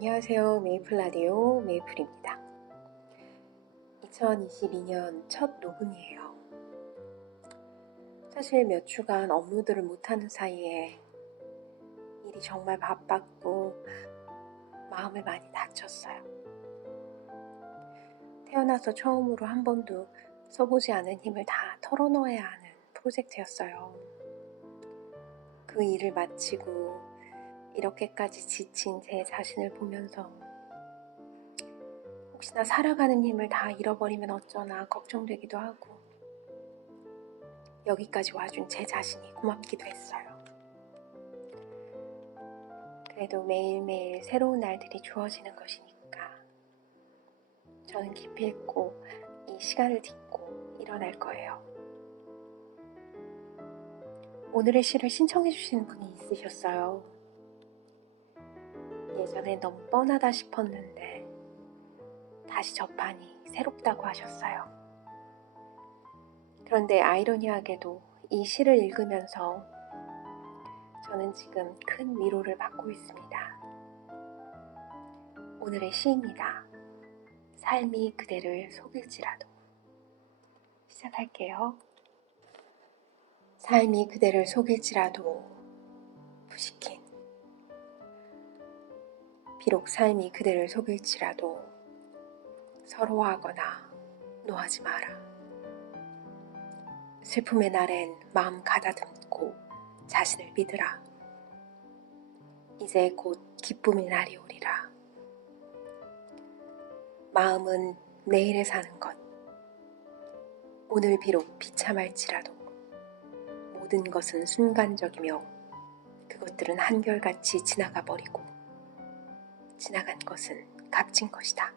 안녕하세요. 메이플 라디오 메이플입니다. 2022년 첫 녹음이에요. 사실 몇 주간 업로드를 못하는 사이에 일이 정말 바빴고 마음을 많이 다쳤어요. 태어나서 처음으로 한 번도 써보지 않은 힘을 다 털어넣어야 하는 프로젝트였어요. 그 일을 마치고 이렇게까지 지친 제 자신을 보면서 혹시나 살아가는 힘을 다 잃어버리면 어쩌나 걱정되기도 하고 여기까지 와준 제 자신이 고맙기도 했어요. 그래도 매일매일 새로운 날들이 주어지는 것이니까 저는 기필코 이 시간을 딛고 일어날 거예요. 오늘의 시를 신청해 주시는 분이 있으셨어요. 예전에 너무 뻔하다 싶었는데 다시 접하니 새롭다고 하셨어요. 그런데 아이러니하게도 이 시를 읽으면서 저는 지금 큰 위로를 받고 있습니다. 오늘의 시입니다. 삶이 그대를 속일지라도 시작할게요. 삶이 그대를 속일지라도 푸시킨 비록 삶이 그대를 속일지라도 서러워하거나 노하지 마라. 슬픔의 날엔 마음 가다듬고 자신을 믿으라. 이제 곧 기쁨의 날이 오리라. 마음은 내일에 사는 것. 오늘 비록 비참할지라도 모든 것은 순간적이며 그것들은 한결같이 지나가 버리고 지나간 것은 값진 것이다.